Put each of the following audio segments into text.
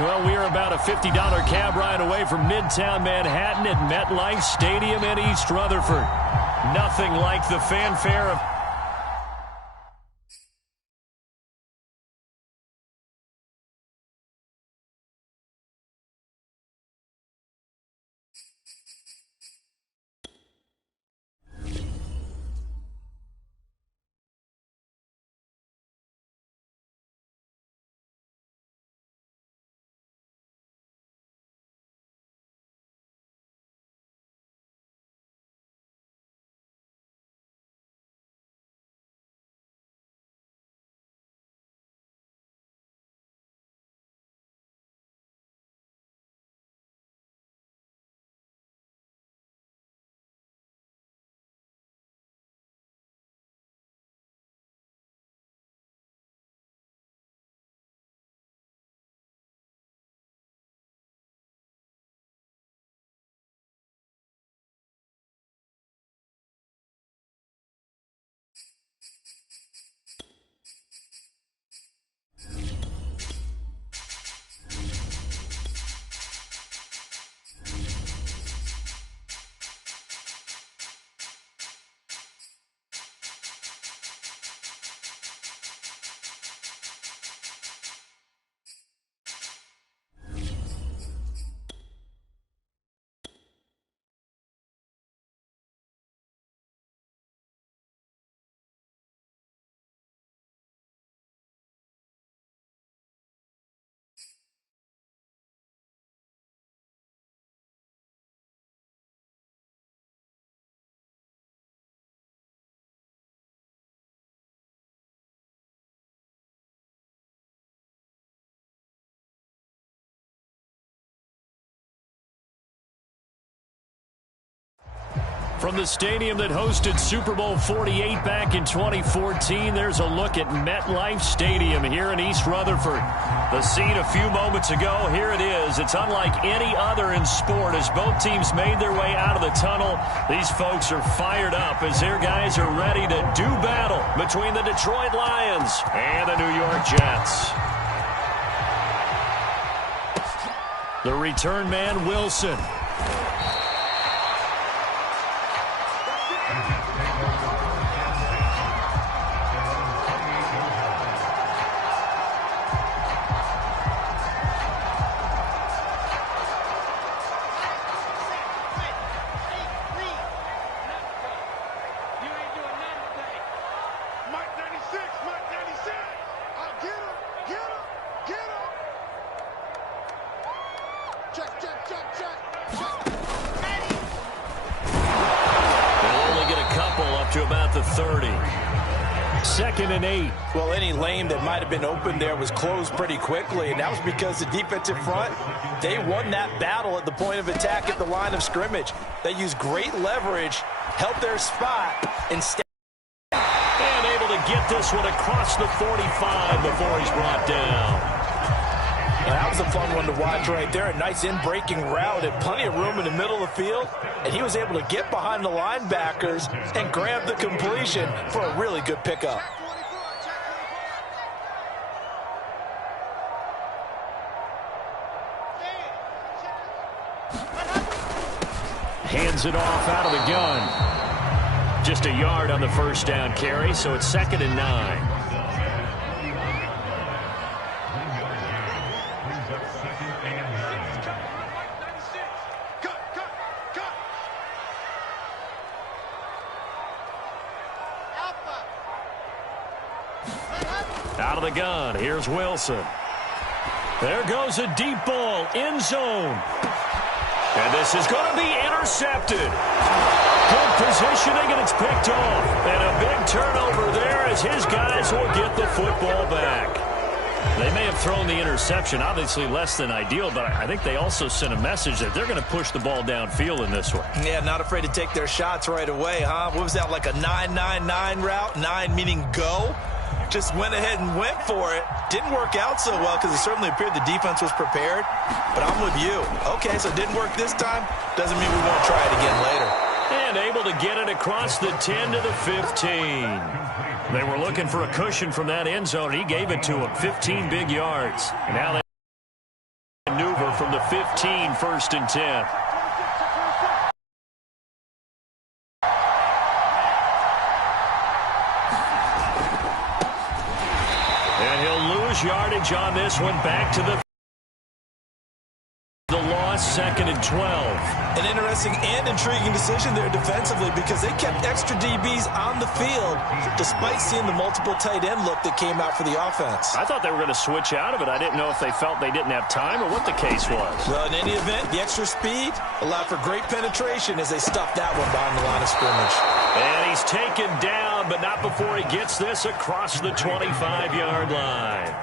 Well, we are about a $50 cab ride away from Midtown Manhattan at MetLife Stadium in East Rutherford. Nothing like the fanfare of... From the stadium that hosted Super Bowl 48 back in 2014, there's a look at MetLife Stadium here in East Rutherford. The scene a few moments ago, here it is. It's unlike any other in sport as both teams made their way out of the tunnel. These folks are fired up as their guys are ready to do battle between the Detroit Lions and the New York Jets. The return man, Wilson. To about the 30. 2nd and 8. Well, any lane that might have been open there was closed pretty quickly, and that was because the defensive front, they won that battle at the point of attack at the line of scrimmage. They used great leverage, held their spot, and able to get this one across the 45 before he's brought down. That was a fun one to watch right there. A nice in-breaking route and plenty of room in the middle of the field. And he was able to get behind the linebackers and grab the completion for a really good pickup. Hands it off out of the gun. Just a yard on the first down carry, so it's 2nd and 9. Out of the gun, here's Wilson. There goes a deep ball, end zone. And this is going to be intercepted. Good positioning, and it's picked off. And a big turnover there as his guys will get the football back. They may have thrown the interception, obviously less than ideal, but I think they also sent a message that they're going to push the ball downfield in this one. Yeah, not afraid to take their shots right away, huh? What was that, like a 9-9-9 route? 9 meaning go? Just went ahead and went for it. Didn't work out so well because it certainly appeared the defense was prepared. But I'm with you. Okay, so it didn't work this time. Doesn't mean we won't try it again later. And able to get it across the 10 to the 15. They were looking for a cushion from that end zone. He gave it to him, 15 big yards. And now they maneuver from the 15, 1st and 10. And he'll lose yardage on this one. Back to the loss, 2nd and 12. An interesting and intriguing decision there defensively because they kept extra DBs on the field despite seeing the multiple tight end look that came out for the offense. I thought they were going to switch out of it. I didn't know if they felt they didn't have time or what the case was. Well, in any event, the extra speed allowed for great penetration as they stuffed that one behind the line of scrimmage. And he's taken down, but not before he gets this across the 25-yard line.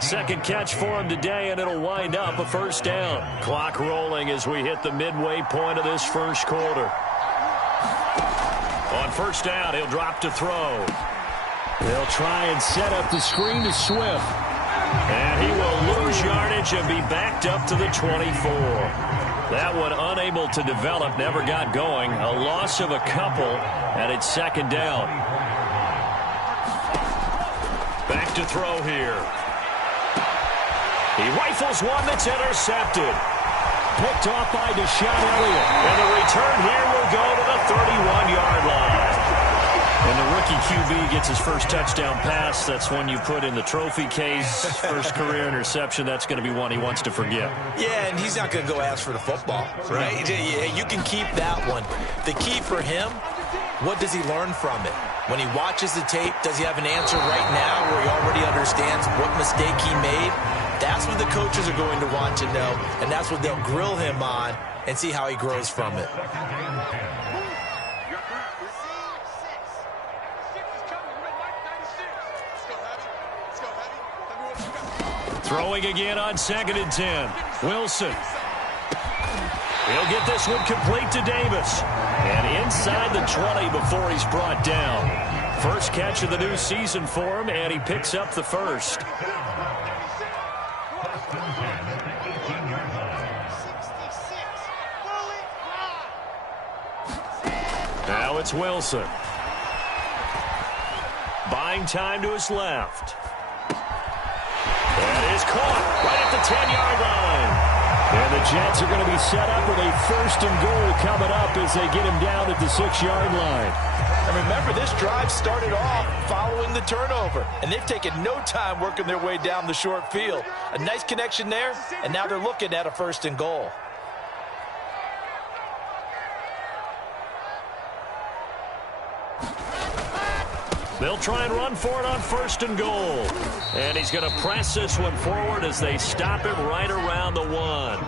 Second catch for him today, and it'll wind up a 1st down. Clock rolling as we hit the midway point of this 1st quarter. On 1st down, he'll drop to throw. They'll try and set up the screen to Swift. And he will lose yardage and be backed up to the 24. That one unable to develop, never got going. A loss of a couple, and it's 2nd down. Back to throw here. He rifles one that's intercepted. Picked off by Deshaun Elliott. And the return here will go to the 31-yard line. And the rookie QB gets his first touchdown pass. That's one you put in the trophy case. First career interception, that's going to be one he wants to forget. Yeah, and he's not going to go ask for the football, right? Yeah, you can keep that one. The key for him, what does he learn from it? When he watches the tape, does he have an answer right now where he already understands what mistake he made? That's what the coaches are going to want to know, and that's what they'll grill him on and see how he grows from it. Throwing again on 2nd and 10. Wilson. He'll get this one complete to Davis. And inside the 20 before he's brought down. First catch of the new season for him, and he picks up the 1st. Now it's Wilson. Buying time to his left. That is caught right at the 10-yard line. And the Jets are going to be set up with a 1st and goal coming up as they get him down at the 6-yard line. And remember, this drive started off following the turnover, and they've taken no time working their way down the short field. A nice connection there, and now they're looking at a 1st and goal. They'll try and run for it on 1st and goal. And he's going to press this one forward as they stop him right around the 1.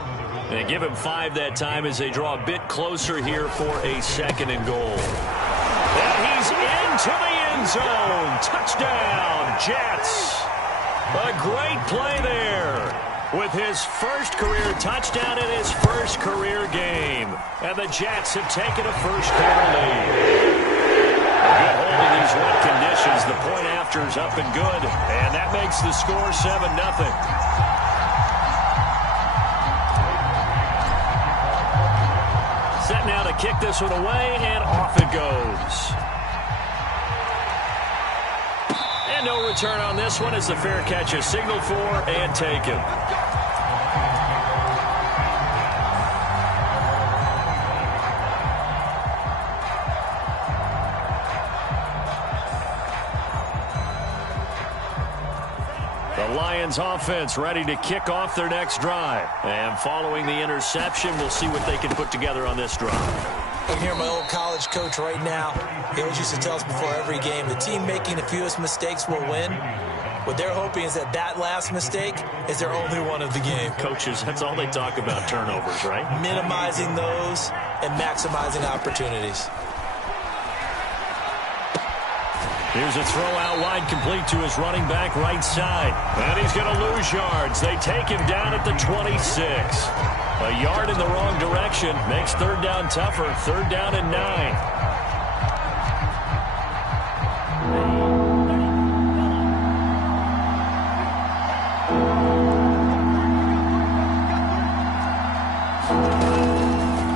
And give him 5 that time as they draw a bit closer here for a 2nd and goal. And he's into the end zone. Touchdown, Jets. A great play there with his first career touchdown in his first career game. And the Jets have taken a 1st quarter lead. Good hold of these wet conditions. The point after is up and good. And that makes the score 7-0. Set now to kick this one away, and off it goes. And no return on this one as the fair catch is signaled for and taken. The Lions offense ready to kick off their next drive. And following the interception, we'll see what they can put together on this drive. I can hear my old college coach right now. He always used to tell us before every game, the team making the fewest mistakes will win. What they're hoping is that that last mistake is their only one of the game. Coaches, that's all they talk about, turnovers, right? Minimizing those and maximizing opportunities. Here's a throw out wide, complete to his running back right side. And he's going to lose yards. They take him down at the 26. A yard in the wrong direction makes 3rd down tougher. 3rd down and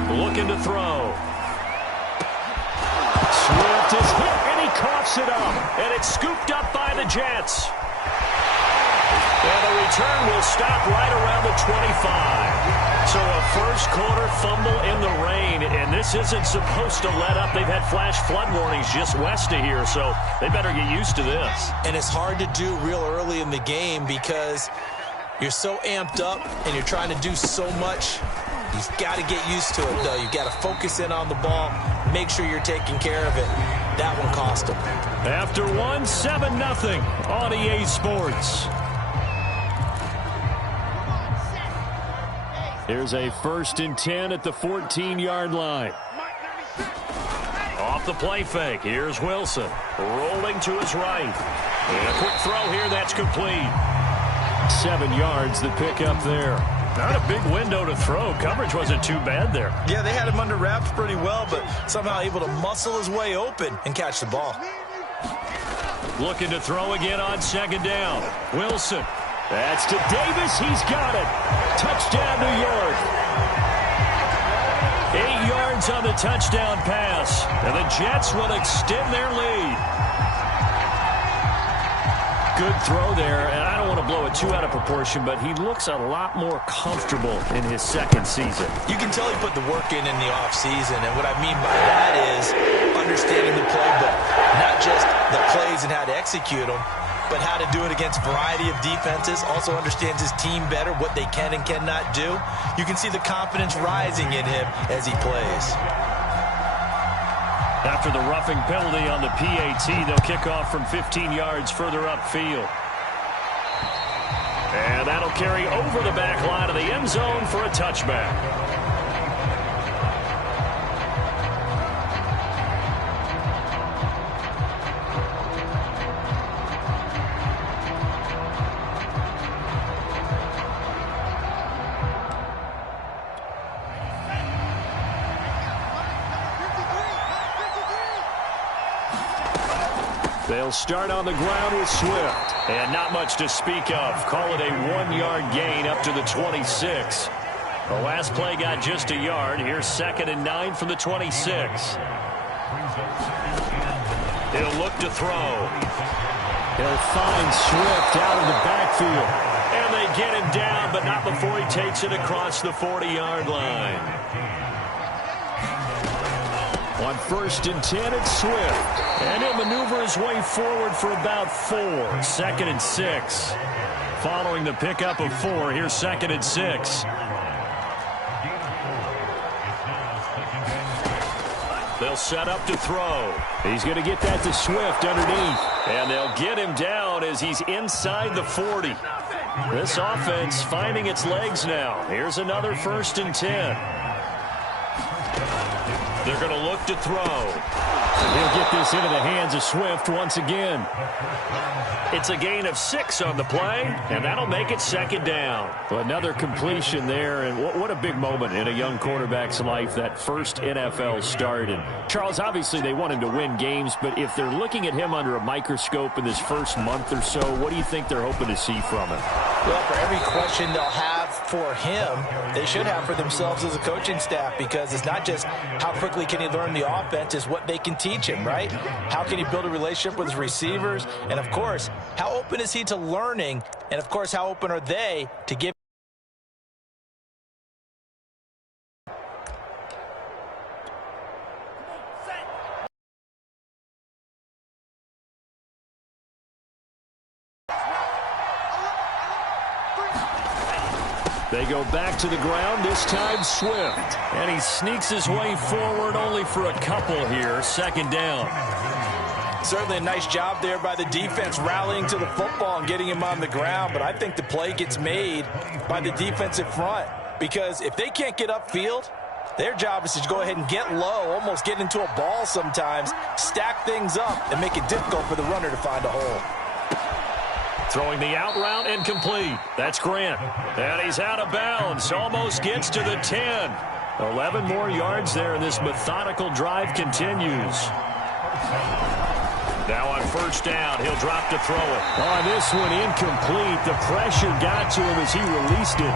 9. Looking to throw. Swift is hit, and he coughs it up. And it's scooped up by the Jets. And the return will stop right around the 25. So a first-quarter fumble in the rain, and this isn't supposed to let up. They've had flash flood warnings just west of here, so they better get used to this. And it's hard to do real early in the game because you're so amped up and you're trying to do so much. You've got to get used to it, though. You've got to focus in on the ball, make sure you're taking care of it. That one cost him. After one, 7-0 on EA Sports. Here's a 1st and 10 at the 14-yard line. Off the play fake. Here's Wilson. Rolling to his right. And a quick throw here. That's complete. 7 yards, the pick up there. Not a big window to throw. Coverage wasn't too bad there. Yeah, they had him under wraps pretty well, but somehow able to muscle his way open and catch the ball. Looking to throw again on 2nd down. Wilson. That's to Davis. He's got it. Touchdown, New York. 8 yards on the touchdown pass. And the Jets will extend their lead. Good throw there, and I don't want to blow it too out of proportion, but he looks a lot more comfortable in his 2nd season. You can tell he put the work in the offseason, and what I mean by that is understanding the playbook. Not just the plays and how to execute them, but how to do it against a variety of defenses. Also understands his team better, what they can and cannot do. You can see the confidence rising in him as he plays. After the roughing penalty on the PAT, they'll kick off from 15 yards further upfield. And that'll carry over the back line of the end zone for a touchback. They'll start on the ground with Swift. And not much to speak of. Call it a 1-yard gain up to the 26. The last play got just a yard. Here's 2nd and 9 from the 26. He'll look to throw. He'll find Swift out of the backfield. And they get him down, but not before he takes it across the 40-yard line. On 1st and 10, it's Swift. And he'll maneuver his way forward for about 4. 2nd and 6. Following the pickup of 4, here's 2nd and 6. They'll set up to throw. He's going to get that to Swift underneath. And they'll get him down as he's inside the 40. This offense finding its legs now. Here's another 1st and 10. They're going to look to throw. He'll get this into the hands of Swift once again. It's a gain of 6 on the play, and that'll make it 2nd down. Well, another completion there, and what a big moment in a young quarterback's life, that first NFL start. And Charles, obviously they want him to win games, but if they're looking at him under a microscope in this first month or so, what do you think they're hoping to see from him? Well, for every question they'll have for him, they should have for themselves as a coaching staff, because it's not just how quickly can he learn the offense, it's what they can teach him, right? How can he build a relationship with his receivers? And, of course, how open is he to learning? And, of course, how open are they to give? They go back to the ground, this time Swift. And he sneaks his way forward only for a couple here. 2nd down. Certainly a nice job there by the defense rallying to the football and getting him on the ground. But I think the play gets made by the defensive front, because if they can't get upfield, their job is to go ahead and get low, almost get into a ball sometimes, stack things up, and make it difficult for the runner to find a hole. Throwing the out route and complete. That's Grant. And he's out of bounds. Almost gets to the 10. 11 more yards there, and this methodical drive continues. Now on 1st down, he'll drop to throw it. On this one, incomplete. The pressure got to him as he released it.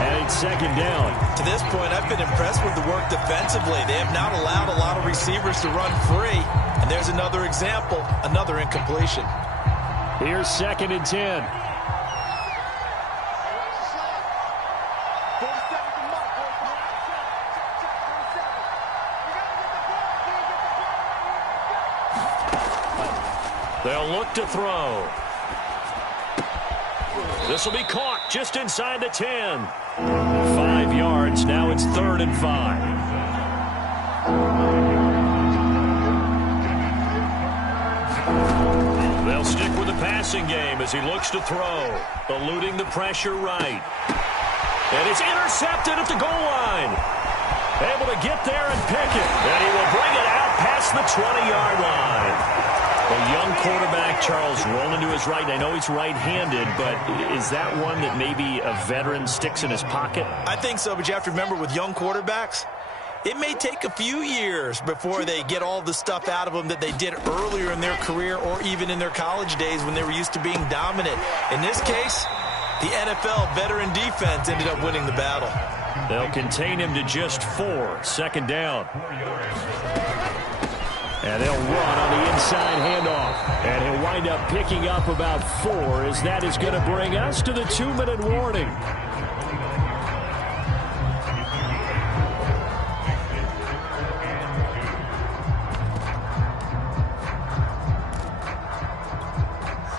And it's 2nd down. To this point, I've been impressed with the work defensively. They have not allowed a lot of receivers to run free. And there's another example, another incompletion. Here's 2nd and 10. They'll look to throw. This will be caught just inside the 10. 5 yards. Now it's 3rd and 5. They'll stick with the passing game as he looks to throw. Eluding the pressure right. And it's intercepted at the goal line. Able to get there and pick it. And he will bring it out past the 20-yard line. A young quarterback, Charles, rolling to his right. I know he's right-handed, but is that one that maybe a veteran sticks in his pocket? I think so, but you have to remember with young quarterbacks, it may take a few years before they get all the stuff out of them that they did earlier in their career or even in their college days when they were used to being dominant. In this case, the NFL veteran defense ended up winning the battle. They'll contain him to just 4. 2nd down. And they'll run on the inside handoff. And he'll wind up picking up about 4 as that is going to bring us to the 2-minute warning.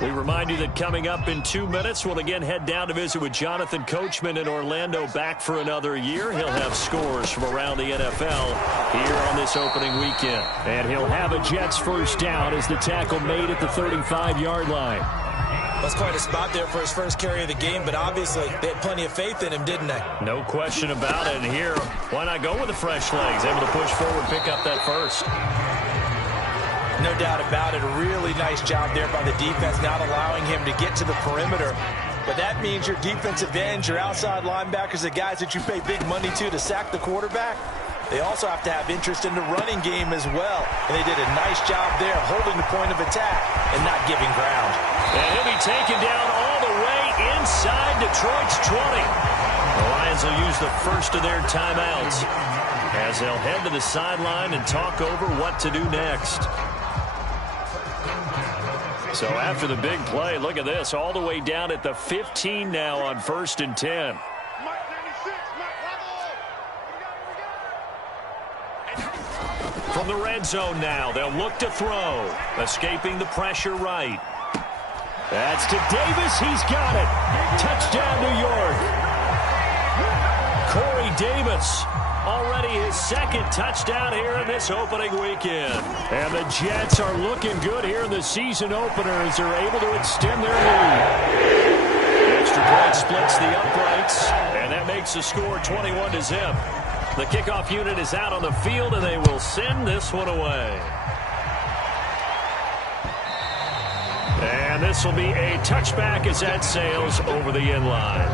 We remind you that coming up in 2 minutes, we'll again head down to visit with Jonathan Coachman in Orlando, back for another year. He'll have scores from around the NFL here on this opening weekend. And he'll have a Jets first down as the tackle made at the 35-yard line. That's quite a spot there for his first carry of the game, but obviously they had plenty of faith in him, didn't they? No question about it. And here, why not go with the fresh legs? Able to push forward, pick up that first. No doubt about it. A really nice job there by the defense, not allowing him to get to the perimeter. But that means your defensive ends, your outside linebackers, the guys that you pay big money to sack the quarterback, they also have to have interest in the running game as well. And they did a nice job there holding the point of attack and not giving ground. And he'll be taken down all the way inside Detroit's 20. The Lions will use the first of their timeouts as they'll head to the sideline and talk over what to do next. So after the big play, look at this, all the way down at the 15 now on 1st and 10. From the red zone now, they'll look to throw. Escaping the pressure right. That's to Davis. He's got it. Touchdown, New York. Corey Davis. Already his 2nd touchdown here in this opening weekend. And the Jets are looking good here in the season opener as they're able to extend their lead. Extra point splits the uprights, and that makes the score 21-0. The kickoff unit is out on the field, and they will send this one away. And this will be a touchback as that sails over the end line.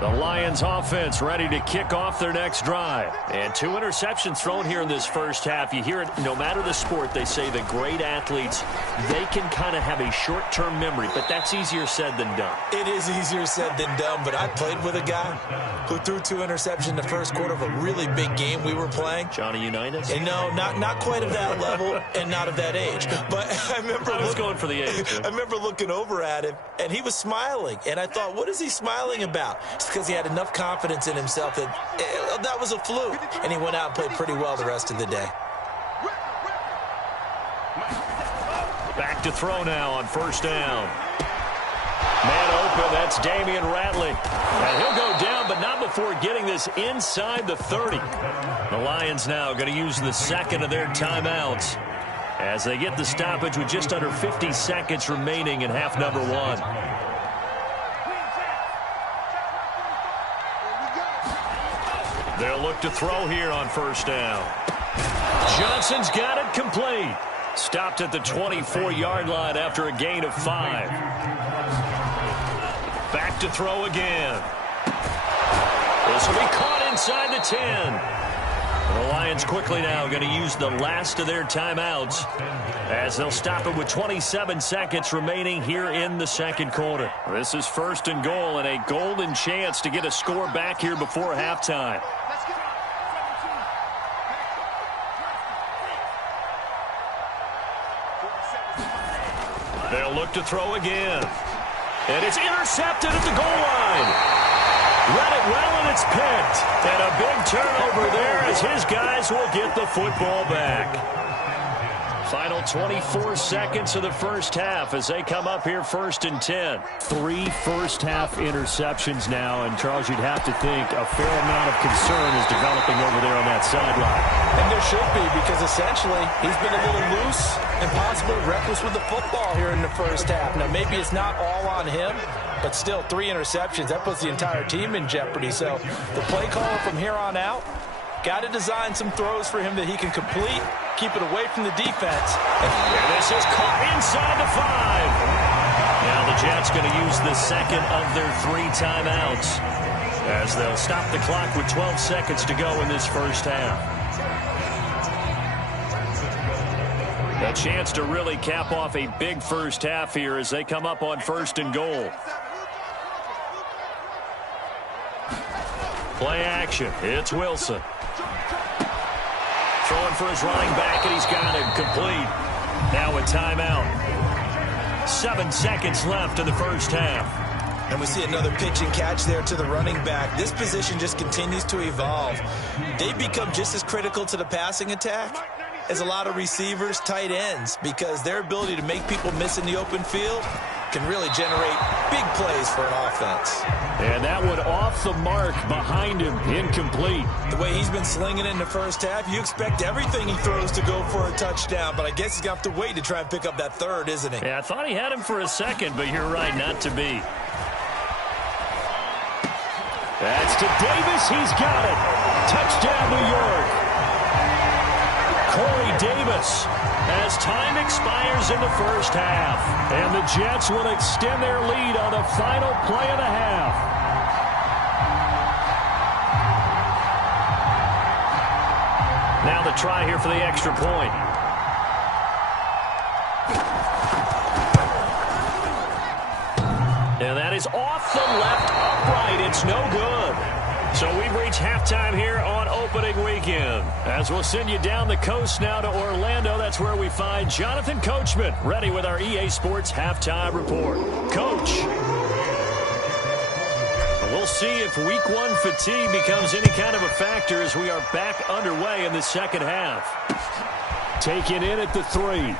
The Lions offense ready to kick off their next drive. And 2 interceptions thrown here in this first half. You hear it, no matter the sport, they say the great athletes, they can kind of have a short-term memory, but that's easier said than done. It is easier said than done, but I played with a guy who threw 2 interceptions in the first quarter of a really big game we were playing. Johnny Unitas? And no, not quite of that level and not of that age. But I was going for the age. I remember looking over at him, and he was smiling. And I thought, what is he smiling about? It's because he had enough confidence in himself that was a fluke. And he went out and played pretty well the rest of the day. Back to throw now on 1st down. Man open, that's Damian Ratley. And he'll go down, but not before getting this inside the 30. The Lions now going to use the 2nd of their timeouts as they get the stoppage with just under 50 seconds remaining in half number 1. They'll look to throw here on 1st down. Johnson's got it complete. Stopped at the 24-yard line after a gain of 5. Back to throw again. This will be caught inside the 10. The Lions quickly now going to use the last of their timeouts as they'll stop it with 27 seconds remaining here in the 2nd quarter. This is 1st and goal and a golden chance to get a score back here before halftime. They'll look to throw again. And it's intercepted at the goal line. Read it well, and it's picked. And a big turnover there as his guys will get the football back. Final 24 seconds of the first half as they come up here 1st and 10. 3 first-half interceptions now, and Charles, you'd have to think a fair amount of concern is developing over there on that sideline. And there should be, because essentially he's been a little loose and possibly reckless with the football here in the first half. Now, maybe it's not all on him, but still 3 interceptions. That puts the entire team in jeopardy. So the play caller from here on out got to design some throws for him that he can complete, keep it away from the defense. And this is caught inside the 5. Now the Jets going to use the second of their 3 timeouts as they'll stop the clock with 12 seconds to go in this first half. A chance to really cap off a big first half here as they come up on 1st and goal. Play action. It's Wilson. Throwing for his running back, and he's got it complete. Now a timeout. 7 seconds left in the first half. And we see another pitch and catch there to the running back. This position just continues to evolve. They become just as critical to the passing attack as a lot of receivers, tight ends, because their ability to make people miss in the open field can really generate big plays for an offense. And that one off the mark behind him, incomplete. The way he's been slinging in the first half, you expect everything he throws to go for a touchdown, but I guess he's going to have to wait to try and pick up that third, isn't he? Yeah, I thought he had him for a second, but you're right, not to be. That's to Davis. He's got it. Touchdown, New York. Corey Davis as time expires in the first half. And the Jets will extend their lead on the final play of the half. Now the try here for the extra point. And that is off the left upright. It's no good. So we've reached halftime here on opening weekend. As we'll send you down the coast now to Orlando, that's where we find Jonathan Coachman ready with our EA Sports Halftime Report. Coach. We'll see if week 1 fatigue becomes any kind of a factor as we are back underway in the second half. Taken in at the 3.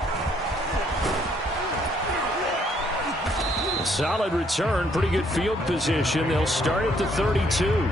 Solid return, pretty good field position. They'll start at the 32.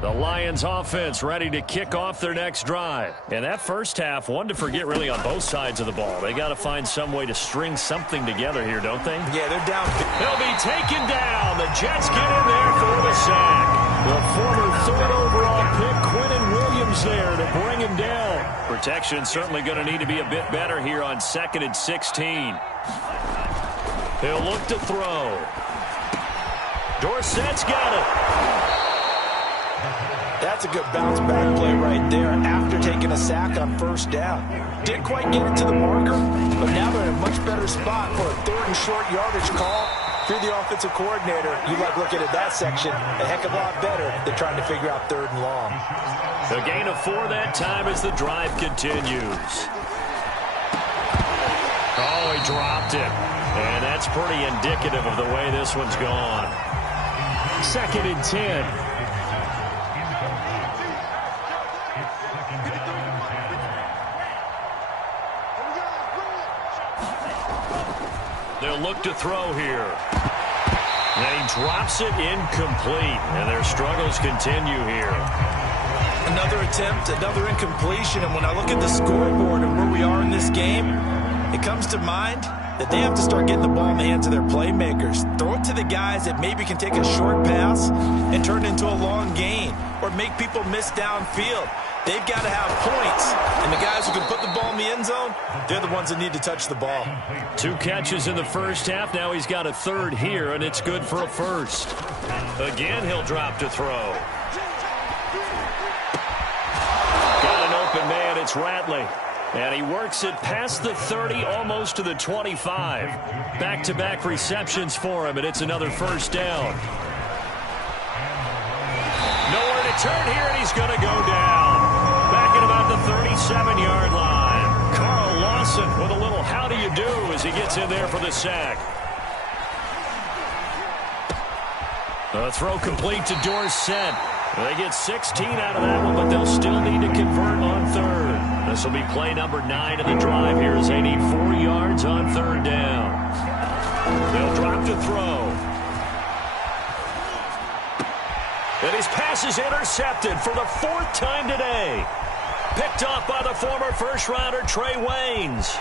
The Lions offense ready to kick off their next drive. And that first half, one to forget really on both sides of the ball. They got to find some way to string something together here, don't they? Yeah, they're down. They'll be taken down. The Jets get in there for the sack. The former 3rd overall pick, Quinnen Williams, there to bring him down. Protection certainly going to need to be a bit better here on 2nd and 16. He'll look to throw. Dorsett's got it. That's a good bounce back play right there after taking a sack on first down. Didn't quite get it to the marker, but now they're in a much better spot for a 3rd and short yardage call. If you're the offensive coordinator, you like looking at that section a heck of a lot better than trying to figure out 3rd and long. The gain of 4 that time as the drive continues. Oh, he dropped it. And that's pretty indicative of the way this one's gone. 2nd and 10. They'll look to throw here. And he drops it incomplete. And their struggles continue here. Another attempt, another incompletion. And when I look at the scoreboard and where we are in this game, it comes to mind that they have to start getting the ball in the hands of their playmakers. Throw it to the guys that maybe can take a short pass and turn it into a long gain or make people miss downfield. They've got to have points. And the guys who can put the ball in the end zone, they're the ones that need to touch the ball. 2 catches in the first half. Now he's got a 3rd here, and it's good for a 1st. Again, he'll drop to throw. Got an open man. It's Ratley. And he works it past the 30, almost to the 25. Back-to-back receptions for him, and it's another 1st down. Nowhere to turn here, and he's going to go down. Back at about the 37-yard line. in there for the sack. The throw complete to Dorsett. They get 16 out of that one, but they'll still need to convert on third. This will be play number 9 of the drive here as they need 4 yards on third down. They'll drop to throw. And his pass is intercepted for the 4th time today. Picked off by the former first-rounder Trey Waynes.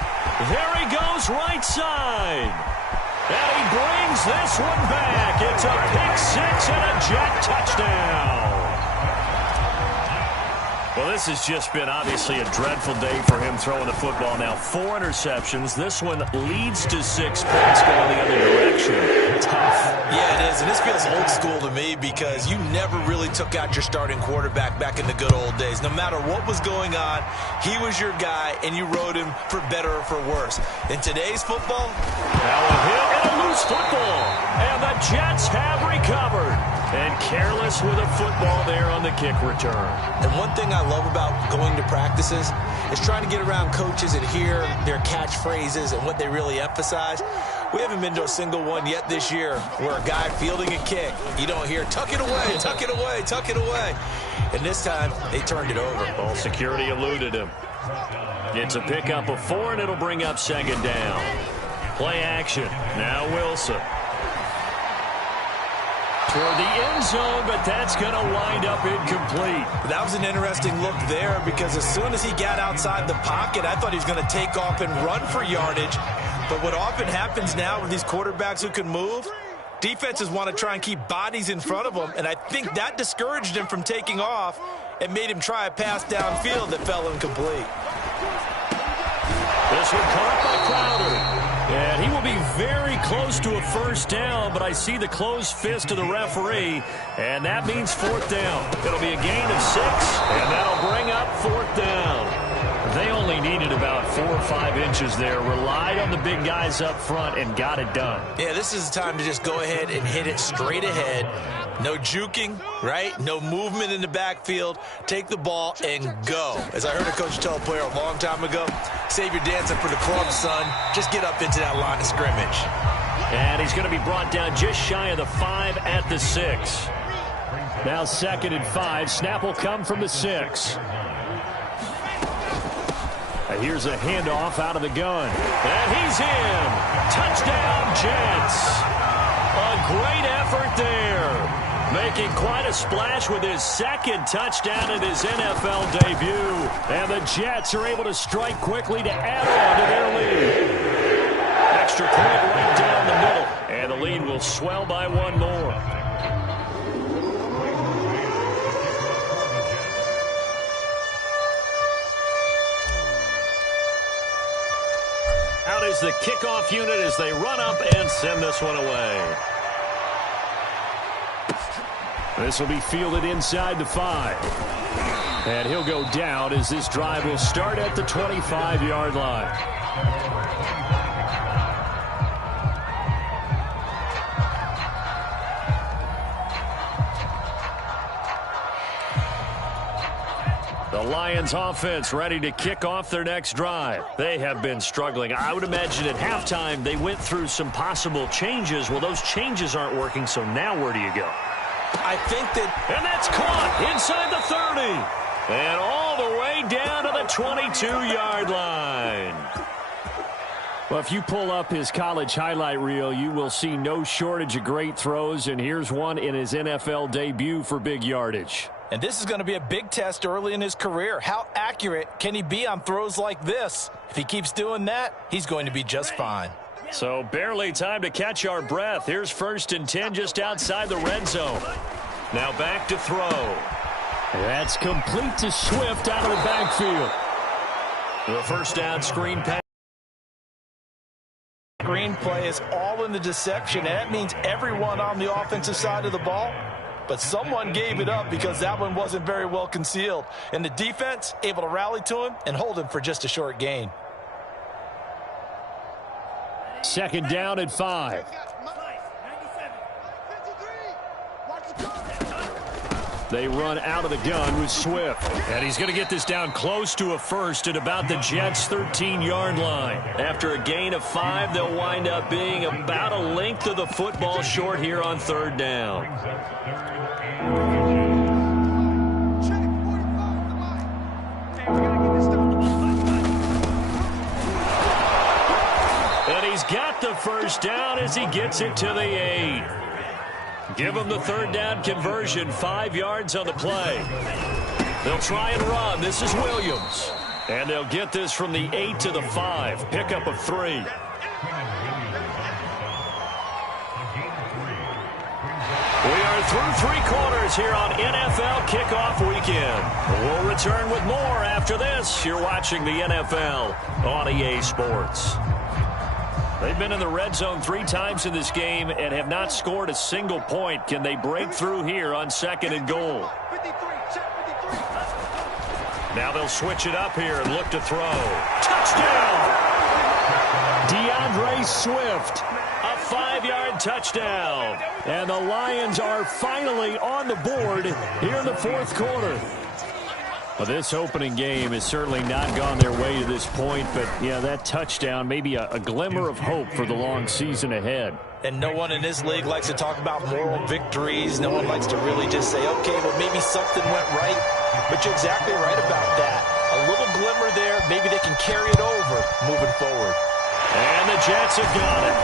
There he goes right side. And he brings this one back. It's a pick 6 and a Jet touchdown. Well, this has just been obviously a dreadful day for him throwing the football. Now 4 interceptions. This one leads to 6 points going the other direction. Tough. Yeah, it is. And this feels old school to me because you never really took out your starting quarterback back in the good old days. No matter what was going on, he was your guy, and you rode him for better or for worse. In today's football, now a hit and a loose football. And the Jets have recovered. And careless with a football there on the kick return. And one thing I love about going to practices is trying to get around coaches and hear their catchphrases and what they really emphasize. We haven't been to a single one yet this year where a guy fielding a kick, you don't hear, tuck it away, tuck it away, tuck it away. And this time, they turned it over. Ball security eluded him. It's a pickup of 4, and it'll bring up 2nd down. Play action. Now Wilson. Toward the end zone, but that's going to wind up incomplete. That was an interesting look there because as soon as he got outside the pocket, I thought he was going to take off and run for yardage. But what often happens now with these quarterbacks who can move, defenses want to try and keep bodies in front of them, and I think that discouraged him from taking off and made him try a pass downfield that fell incomplete. This one caught by Crowder. And he will be very close to a 1st down, but I see the closed fist of the referee, and that means 4th down. It'll be a gain of 6, and that'll bring up 4th down. They only needed about 4 or 5 inches there, relied on the big guys up front, and got it done. Yeah, this is the time to just go ahead and hit it straight ahead. No juking, right? No movement in the backfield. Take the ball and go. As I heard a coach tell a player a long time ago, save your dancing for the club, son. Just get up into that line of scrimmage. And he's going to be brought down just shy of the 5 at the 6. Now 2nd and 5. Snap will come from the 6. Here's a handoff out of the gun. And he's in. Touchdown, Jets. A great effort there. Making quite a splash with his 2nd touchdown in his NFL debut. And the Jets are able to strike quickly to add on to their lead. Extra point right down the middle. And the lead will swell by 1 more. Out is the kickoff unit as they run up and send this one away. This will be fielded inside the 5. And he'll go down as this drive will start at the 25-yard line. The Lions offense ready to kick off their next drive. They have been struggling. I would imagine at halftime they went through some possible changes. Well, those changes aren't working, so now where do you go? I think that... And that's caught inside the 30. And all the way down to the 22-yard line. Well, if you pull up his college highlight reel, you will see no shortage of great throws. And here's one in his NFL debut for big yardage. And this is going to be a big test early in his career. How accurate can he be on throws like this? If he keeps doing that, he's going to be just fine. So barely time to catch our breath. Here's 1st and 10 just outside the red zone. Now back to throw. That's complete to Swift out of the backfield. The 1st down screen pass. Screen play is all in the deception, and that means everyone on the offensive side of the ball. But someone gave it up because that one wasn't very well concealed. And the defense able to rally to him and hold him for just a short gain. 2nd down at 5. They run out of the gun with Swift. And he's going to get this down close to a first at about the Jets' 13-yard line. After a gain of 5, they'll wind up being about a length of the football short here on third down. And he's got the first down as he gets it to the 8. Give him the third down conversion, 5 yards on the play. They'll try and run. This is Williams. And they'll get this from the 8 to the 5. Pickup of 3. We are through 3 quarters here on NFL Kickoff Weekend. We'll return with more after this. You're watching the NFL on EA Sports. They've been in the red zone 3 times in this game and have not scored a single point. Can they break through here on 2nd and goal? Now they'll switch it up here and look to throw. Touchdown! DeAndre Swift, a 5-yard touchdown. And the Lions are finally on the board here in the 4th quarter. Well, this opening game has certainly not gone their way to this point, but, yeah, that touchdown may be a glimmer of hope for the long season ahead. And no one in this league likes to talk about moral victories. No one likes to really just say, okay, well, maybe something went right. But you're exactly right about that. A little glimmer there. Maybe they can carry it over moving forward. And the Jets have got it.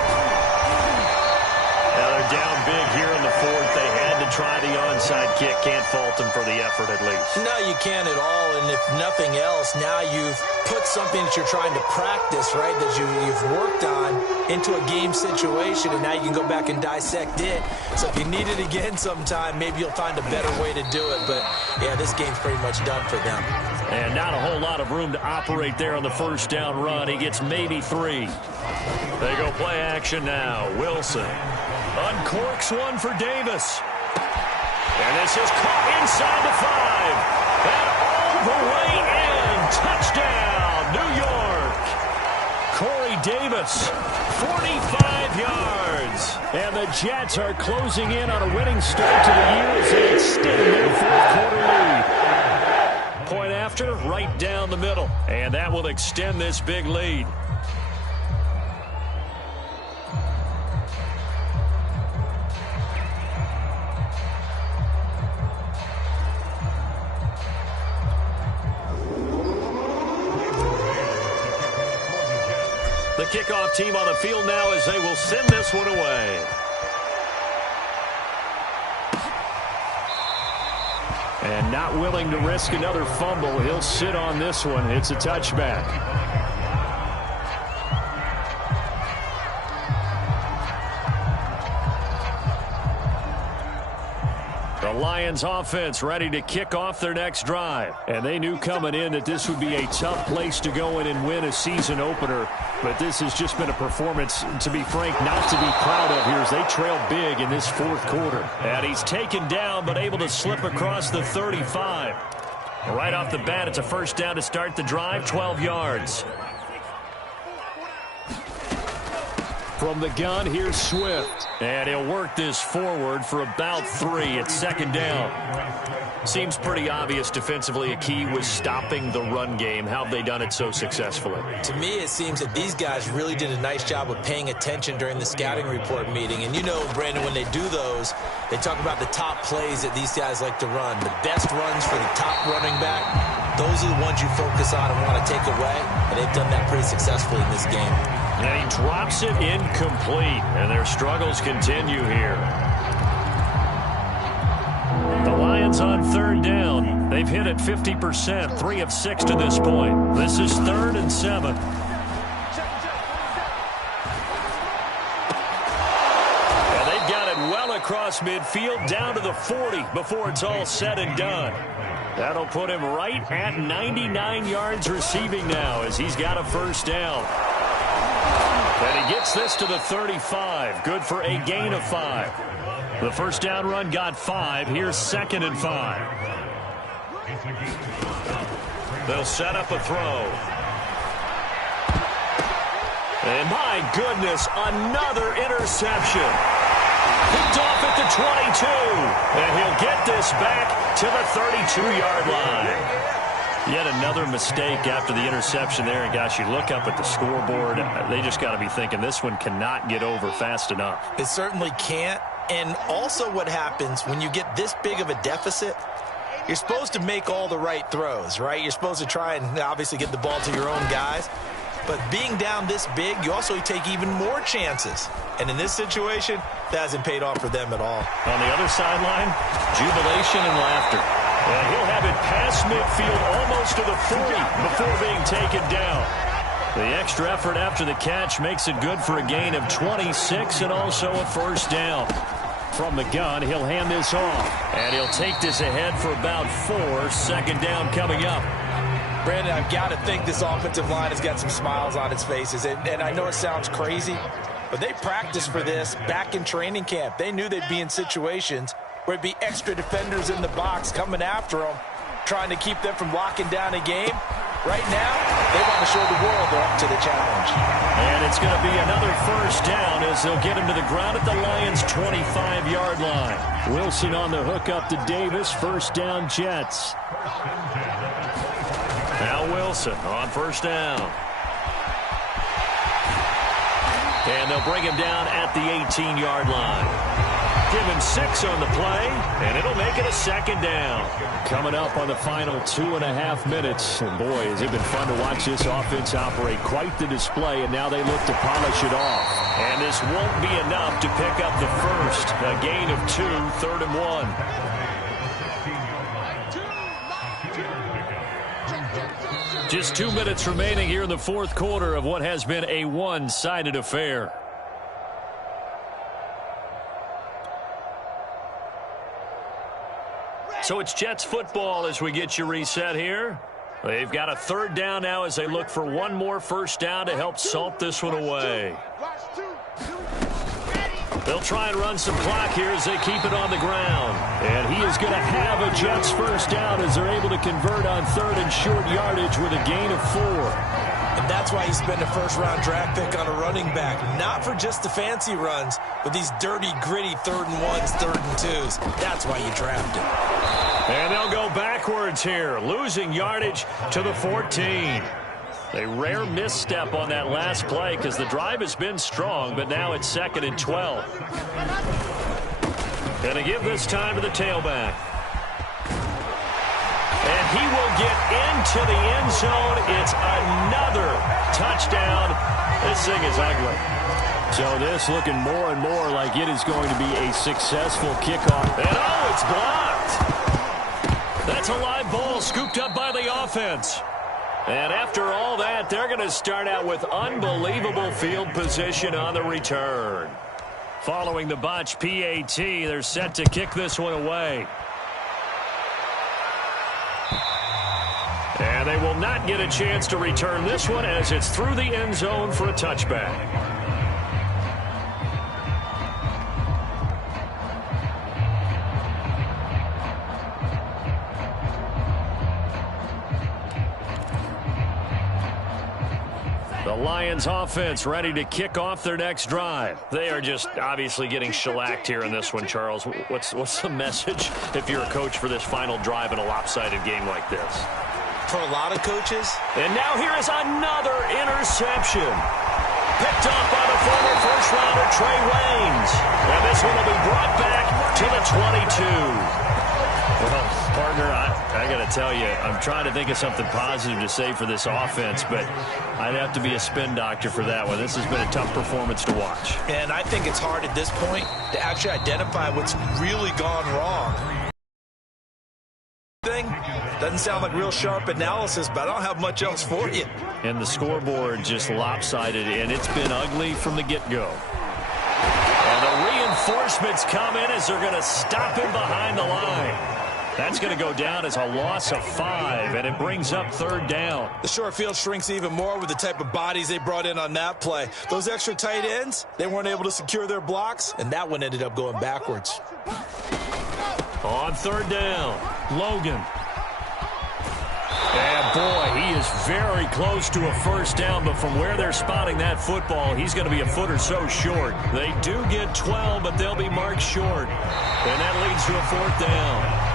Now they're down big here in the 4th. They had to try the onside kick. Can't fault them for the effort at least. No, you can't at all. And if nothing else, now you've put something that you're trying to practice, right, that you've worked on into a game situation, and now you can go back and dissect it. So if you need it again sometime, maybe you'll find a better way to do it. But, yeah, this game's pretty much done for them. And not a whole lot of room to operate there on the first down run. He gets maybe 3. They go play action now. Wilson uncorks one for Davis. And this is caught inside the 5. And all the way in. Touchdown, New York. Corey Davis, 45 yards. And the Jets are closing in on a winning start to the year as they extend their 4th quarter lead. Point after, right down the middle. And that will extend this big lead. The kickoff team on the field now as they will send this one away. And not willing to risk another fumble. He'll sit on this one. It's a touchback. The Lions offense ready to kick off their next drive. And they knew coming in that this would be a tough place to go in and win a season opener. But this has just been a performance, to be frank, not to be proud of here as they trail big in this 4th quarter. And he's taken down but able to slip across the 35. Right off the bat, it's a first down to start the drive, 12 yards. From the gun, here's Swift. And he'll work this forward for about 3 at 2nd down. Seems pretty obvious defensively a key was stopping the run game. How have they done it so successfully? To me, it seems that these guys really did a nice job of paying attention during the scouting report meeting. And you know, Brandon, when they do those, they talk about the top plays that these guys like to run. The best runs for the top running back, those are the ones you focus on and want to take away. And they've done that pretty successfully in this game. And he drops it incomplete, and their struggles continue here. The Lions on 3rd down. They've hit it 50%, 3 of 6 to this point. This is 3rd and 7. And they've got it well across midfield, down to the 40 before it's all said and done. That'll put him right at 99 yards receiving now as he's got a first down. And he gets this to the 35. Good for a gain of 5. The first down run got 5. Here's 2nd and 5. They'll set up a throw. And my goodness, another interception. Picked off at the 22. And he'll get this back to the 32-yard line. Yet another mistake after the interception there. And, gosh, you look up at the scoreboard. They just got to be thinking this one cannot get over fast enough. It certainly can't. And also what happens when you get this big of a deficit, you're supposed to make all the right throws, right? You're supposed to try and obviously get the ball to your own guys. But being down this big, you also take even more chances. And in this situation, that hasn't paid off for them at all. On the other sideline, jubilation and laughter. And he'll have it past midfield almost to the 40 before being taken down. The extra effort after the catch makes it good for a gain of 26 and also a first down. From the gun, he'll hand this off. And he'll take this ahead for about 4. Second down coming up. Brandon, I've got to think this offensive line has got some smiles on its faces. And I know it sounds crazy, but they practiced for this back in training camp. They knew they'd be in situations where it'd be extra defenders in the box coming after them, trying to keep them from locking down a game. Right now, they want to show the world they're up to the challenge. And it's going to be another first down as they'll get him to the ground at the Lions' 25-yard line. Wilson on the hook up to Davis. First down, Jets. Now Wilson on first down. And they'll bring him down at the 18-yard line. Give him 6 on the play, and it'll make it a second down. Coming up on the final 2.5 minutes. And boy, has it been fun to watch this offense operate. Quite the display, and now they look to polish it off. And this won't be enough to pick up the first. A gain of 2, 3rd and 1. Just 2 minutes remaining here in the fourth quarter of what has been a one-sided affair. So it's Jets football as we get you reset here. They've got a third down now as they look for one more first down to help salt this one away. They'll try and run some clock here as they keep it on the ground. And he is going to have a Jets first down as they're able to convert on third and short yardage with a gain of 4. And that's why you spend a first-round draft pick on a running back. Not for just the fancy runs, but these dirty, gritty 3rd and 1s, 3rd and 2s. That's why you draft him. And they'll go backwards here, losing yardage to the 14. A rare misstep on that last play because the drive has been strong, but now it's 2nd and 12. Going to give this time to the tailback. And he will get into the end zone. It's another touchdown. This thing is ugly. So this looking more and more like it is going to be a successful kickoff. And oh, it's blocked. That's a live ball scooped up by the offense. And after all that, they're going to start out with unbelievable field position on the return. Following the botch PAT, they're set to kick this one away. And they will not get a chance to return this one as it's through the end zone for a touchback. The Lions offense ready to kick off their next drive. They are just obviously getting shellacked here in this one, Charles. What's the message if you're a coach for this final drive in a lopsided game like this? For a lot of coaches. And now here is another interception. Picked up by the former first-rounder Trey Waynes. And this one will be brought back to the 22. Well, partner, I got to tell you, I'm trying to think of something positive to say for this offense, but I'd have to be a spin doctor for that one. This has been a tough performance to watch. And I think it's hard at this point to actually identify what's really gone wrong. Doesn't sound like real sharp analysis, but I don't have much else for you. And the scoreboard just lopsided, and it's been ugly from the get-go. And the reinforcements come in as they're going to stop him behind the line. That's going to go down as a loss of 5, and it brings up third down. The short field shrinks even more with the type of bodies they brought in on that play. Those extra tight ends, they weren't able to secure their blocks, and that one ended up going backwards. On third down, Logan. And boy, he is very close to a first down, but from where they're spotting that football, he's going to be a foot or so short. They do get 12, but they'll be marked short. And that leads to a fourth down.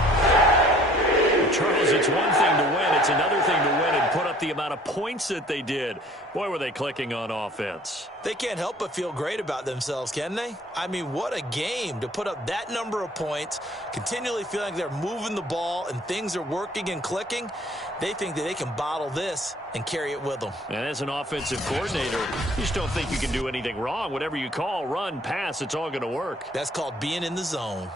Charles, it's one thing to win. It's another thing to win and put up the amount of points that they did. Boy, were they clicking on offense. They can't help but feel great about themselves, can they? I mean, what a game to put up that number of points, continually feeling like they're moving the ball and things are working and clicking. They think that they can bottle this and carry it with them. And as an offensive coordinator, you just don't think you can do anything wrong. Whatever you call, run, pass, it's all going to work. That's called being in the zone.